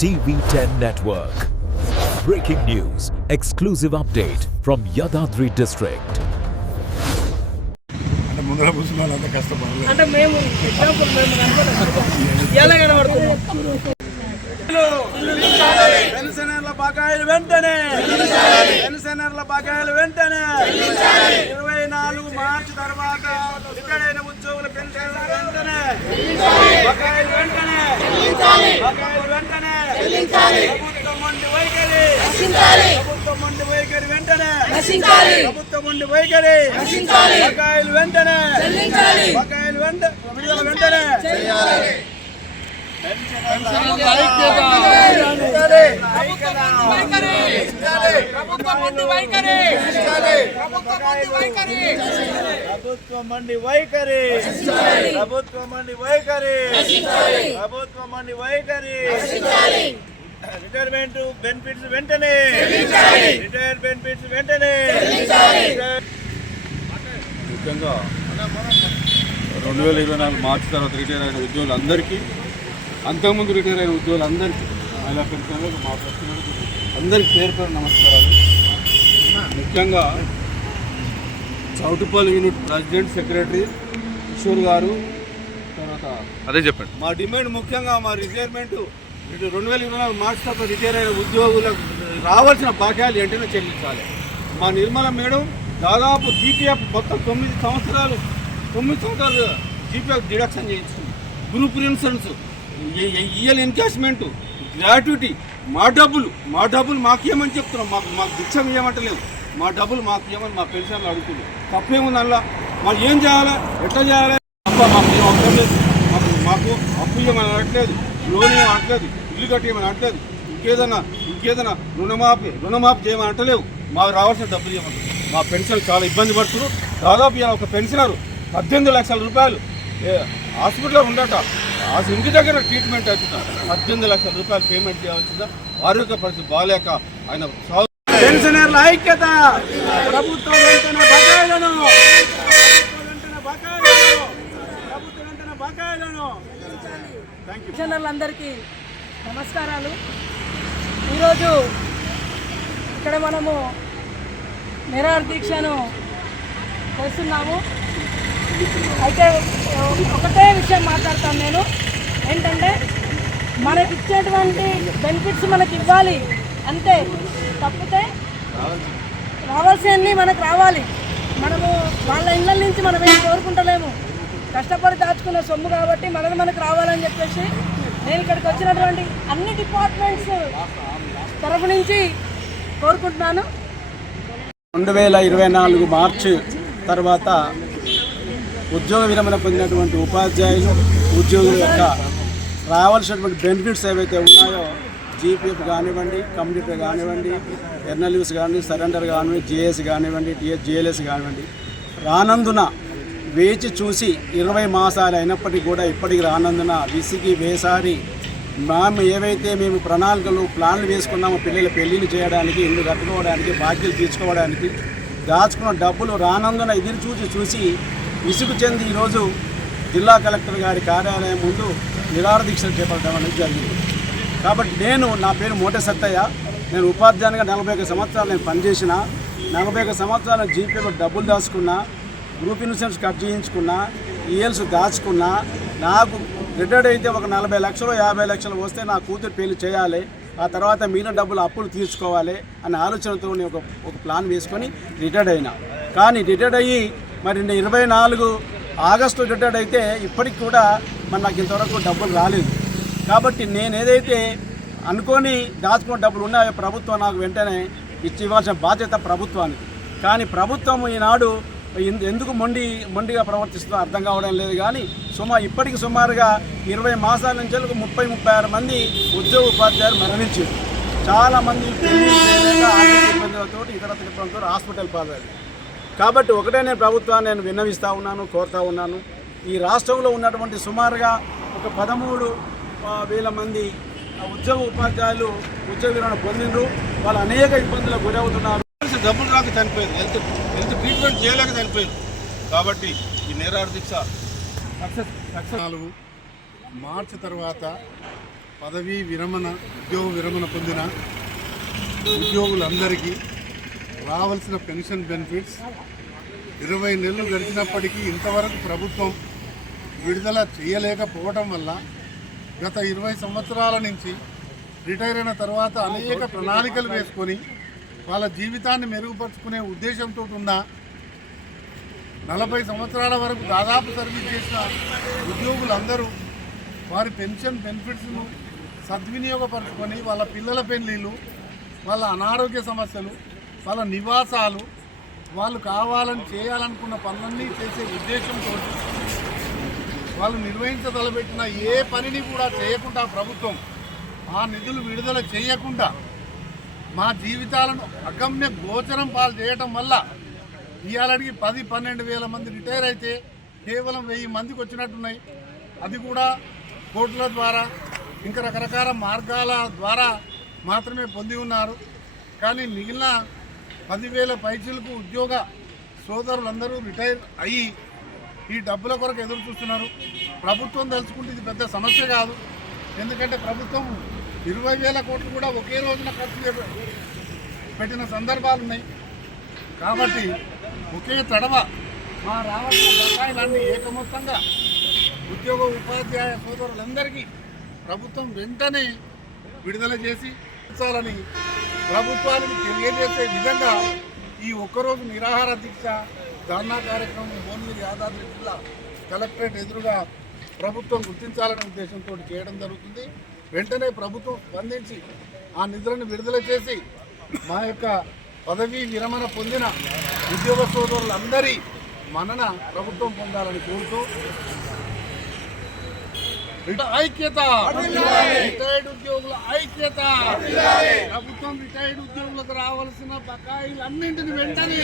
TV10 Network. Breaking news, exclusive update from Yadadri district. ముందర ముస్లింలంతా కష్టపడలేదు అంటే మేము ఎగ్జాంపుల్ మేము ఎలా కనబడుతున్నాం పెన్షనర్ల బకాయిలు వెంటనే 24 మార్చి తర్వాత రిటైర్ అయిన ఉద్యోగుల పెన్షన్ల వెంటనే బకాయిలు వెంటనే ప్రభుత్వం మొండి వైఖరి వెంటనే బకాయిలు వెంటనే విడుదల వెంటనే ప్రభుత్వం మొండి వైఖరి రిటైర్మెంట్ బెనిఫిట్స్ వెంటనే ముఖ్యంగా 2024 మార్చి తర్వాత రిటైర్ అయిన ఉద్యోగులందరికీ, అంతకుముందు రిటైర్ అయిన ఉద్యోగులందరికీ, మహిళా పెన్షన్లకు, మా ప్రశ్నలకు అందరికీ పేరు నమస్కారాలు. ముఖ్యంగా Choutupalli unit president secretary Kishore గారు, తర్వాత అదే చెప్పండి. మా డిమాండ్ ముఖ్యంగా మా రిటైర్మెంట్ 2024 మార్చి తర్వాత రిటైర్ అయిన ఉద్యోగులకు రావాల్సిన బాక్యాలు వెంటనే చెల్లించాలి. మా నిర్మల మేడం దాదాపు జీపీఎఫ్ మొత్తం 9 సంవత్సరాలు జీపీఎఫ్ డిడక్షన్ చేయించింది. Group insurance, EL encashment, gratuity, మా డబ్బులు మాకు ఇవ్వమని చెప్తున్నాం. మాకు భిక్షం ఇవ్వమంటలేదు. మా డబ్బులు మాకు ఇవ్వమని మా పెన్షన్లు అడుగుతున్నాం. తప్పేముంది అందులో? మాకు ఏం చేయాలి, ఎట్లా చేయాలి? తప్ప మాకు ఏం అవసరం లేదు. మాకు అప్పు ఇవ్వమని అనట్లేదు, లోన్ ఏమని అనట్లేదు, ఇల్లు కట్టేయమని అనట్లేదు, ఇంకేదైనా రుణమాఫీ చేయమని అంటలేవు. మాకు రావాల్సిన డబ్బులు ఇవ్వమంటారు. మా పెన్షన్ చాలా ఇబ్బంది పడుతున్నారు. దాదాపు ఒక పెన్షనరు 18 లక్షల రూపాయలు హాస్పిటల్లో ఉండట, ఇంటి దగ్గర ట్రీట్మెంట్ అవుతుందా, 18 లక్షల రూపాయలు పేమెంట్ చేయాల్సిందా? ఆరోగ్య పరిస్థితి బాగాలేక ఆయన పెన్షనర్ల ఐక్యత, ప్రభుత్వం వెంటనే బకాయిలను. పెన్షనర్లందరికీ నమస్కారాలు. ఈరోజు ఇక్కడ మనము నిరాహార దీక్షను చేస్తున్నాము. అయితే ఒకటే విషయం మాట్లాడతాను నేను, ఏంటంటే మనకి ఇచ్చేటువంటి బెనిఫిట్స్ మనకి ఇవ్వాలి అంతే, తప్పితే రావాల్సినవి మనకు రావాలి. మనము వాళ్ళ ఇళ్ళ నుంచి మనం ఏం కోరుకుంటలేము, కష్టపడి దాచుకున్న సొమ్ము కాబట్టి మనకు రావాలని చెప్పేసి నేను ఇక్కడికి వచ్చినటువంటి అన్ని డిపార్ట్మెంట్స్ తరఫు నుంచి కోరుకుంటున్నాను. 2024 మార్చి తర్వాత ఉద్యోగ విరమణ పొందినటువంటి ఉపాధ్యాయులు, ఉద్యోగుల యొక్క రావాల్సినటువంటి బెనిఫిట్స్ ఏవైతే ఉన్నాయో, జీపీఎఫ్ కానివ్వండి, కమ్యూనిటీ కానివ్వండి, ఎర్నలీవ్స్ కానివ్వండి, సరెండర్ కానివ్వండి, జిఎస్ కానివ్వండి, జిఎల్ఎస్ కానివ్వండి, రానందున వేచి చూసి 20 మాసాలు అయినప్పటికీ కూడా ఇప్పటికి రానందున విసిగి వేసారి మేము ప్లాన్లు వేసుకున్నాము, పిల్లల పెళ్ళిళ్ళు చేయడానికి, ఇల్లు కట్టుకోవడానికి, బాధ్యతలు తీర్చుకోవడానికి, దాచుకున్న డబ్బులు రానందున ఎదురు చూసి విసుగు చెంది ఈరోజు జిల్లా కలెక్టర్ గారి కార్యాలయం ముందు నిరాహార దీక్షలు చేపట్టడం అనేది జరిగింది. కాబట్టి నా పేరు మోటే సత్తయ్య. నేను ఉపాధ్యాయునిగా 41 సంవత్సరాలు నేను పనిచేసిన, 41 సంవత్సరాలు జీపీలో డబ్బులు దాచుకున్నా, గ్రూప్ ఇన్సూరెన్స్ కట్ చేయించుకున్నా, ఈఎల్స్ దాచుకున్నా. నాకు రిటైర్డ్ అయితే ఒక 40 లక్షలు 50 లక్షలు వస్తే నా కూతురు పెళ్లి చేయాలి, ఆ తర్వాత మిగిలిన డబ్బులు అప్పులు తీర్చుకోవాలి అనే ఆలోచనతో నేను ఒక ప్లాన్ వేసుకొని రిటైర్డ్ అయినా. కానీ రిటైర్డ్ అయ్యి మరి 24 ఆగస్టు రిటైర్డ్ అయితే ఇప్పటికి కూడా నాకు ఇంతవరకు డబ్బులు రాలేదు. కాబట్టి నేను ఏదైతే అనుకొని దాచుకున్న డబ్బులు ఉన్నాయో ప్రభుత్వం నాకు వెంటనే ఇవ్వాల్సిన బాధ్యత ప్రభుత్వానికి. కానీ ప్రభుత్వం ఈనాడు ఎందుకు మొండిగా ప్రవర్తిస్తుందో అర్థం కావడం లేదు. కానీ ఇప్పటికి సుమారుగా 20 మాసాల నుంచి 30-36 మంది ఉద్యోగ ఉపాధ్యాయులు మరణించారు. చాలామంది ఆర్థిక ఇబ్బందులతో, ఇతర ఇబ్బందులతో హాస్పిటల్ పాలయ్యారు. కాబట్టి ఒకటే నేను ప్రభుత్వాన్ని విన్నవిస్తూ ఉన్నాను, కోరుతూ ఉన్నాను. ఈ రాష్ట్రంలో ఉన్నటువంటి సుమారుగా ఒక 13,000 మంది ఉద్యోగ ఉపాధ్యాయులు ఉద్యోగ విరమణ పొందిండ్రు. వాళ్ళు అనేక ఇబ్బందులకు గురవుతున్నారు. డబ్బులు రాక చనిపోయింది, హెల్త్ ట్రీట్మెంట్ చేయలేక చనిపోయింది. కాబట్టి ఈ నిరాహార దీక్ష సక్సెస్ 4 మార్చి తర్వాత పదవీ విరమణ ఉద్యోగ విరమణ పొందిన ఉద్యోగులందరికీ రావాల్సిన పెన్షన్ బెనిఫిట్స్ 20 నెలలు గడిచినప్పటికీ ఇంతవరకు ప్రభుత్వం విడుదల చేయలేకపోవడం వల్ల గత 20 సంవత్సరాల నుంచి రిటైర్ అయిన తర్వాత అనేక ప్రణాళికలు వేసుకొని వాళ్ళ జీవితాన్ని మెరుగుపరుచుకునే ఉద్దేశంతో ఉన్న 40 సంవత్సరాల వరకు దాదాపు సర్వీస్ చేసిన ఉద్యోగులందరూ వారి పెన్షన్ బెనిఫిట్స్ను సద్వినియోగపరుచుకొని వాళ్ళ పిల్లల పెళ్ళిళ్ళు, వాళ్ళ అనారోగ్య సమస్యలు, వాళ్ళ నివాసాలు, వాళ్ళు కావాలని చేయాలనుకున్న పనులన్నీ చేసే ఉద్దేశంతో వాళ్ళు నిర్వహించదలబెట్టిన ఏ పనిని కూడా చేయకుండా ప్రభుత్వం ఆ నిధులు విడుదల చేయకుండా మా జీవితాలను అగమ్య గోచరం పాలు చేయటం వల్ల ఇవాళకి 10-12 వేల మంది రిటైర్ అయితే కేవలం 1000 మందికి వచ్చినట్టున్నాయి. అది కూడా కోర్టుల ద్వారా ఇంకా రకరకాల మార్గాల ద్వారా మాత్రమే పొంది ఉన్నారు. కానీ మిగిలిన 10,000 పైచీలకు ఉద్యోగ సోదరులందరూ రిటైర్ అయ్యి ఈ డబ్బుల కొరకు ఎదురు చూస్తున్నారు. ప్రభుత్వం తలుచుకుంటే ఇది పెద్ద సమస్య కాదు. ఎందుకంటే ప్రభుత్వం 20,000 కోట్లు కూడా ఒకే రోజున ఖర్చు పెట్టిన సందర్భాలు ఉన్నాయి. కాబట్టి ఒకే తడవ మా రావాల్సిన బకాయిలన్నీ ఏకమొత్తంగా ఉద్యోగ ఉపాధ్యాయ సోదరులందరికీ ప్రభుత్వం వెంటనే విడుదల చేసి ఉంచాలని ప్రభుత్వానికి తెలియజేసే విధంగా ఈ ఒక్కరోజు నిరాహార దీక్ష ధర్నా కార్యక్రమం భువనగిరి యాదాద్రి జిల్లా కలెక్టరేట్ ఎదురుగా ప్రభుత్వం గుర్తించాలనే ఉద్దేశంతో చేయడం జరుగుతుంది. వెంటనే ప్రభుత్వం స్పందించి ఆ నిధులను విడుదల చేసి మా యొక్క పదవీ విరమణ పొందిన ఉద్యోగ సోదరులందరి మన్నన ప్రభుత్వం పొందాలని కోరుతూ ఐక్యత, రిటైర్డ్ ఉద్యోగుల ఐక్యత, ప్రభుత్వం రిటైర్డ్ ఉద్యోగులకు రావాల్సిన బకాయిలన్నింటిని వెంటనే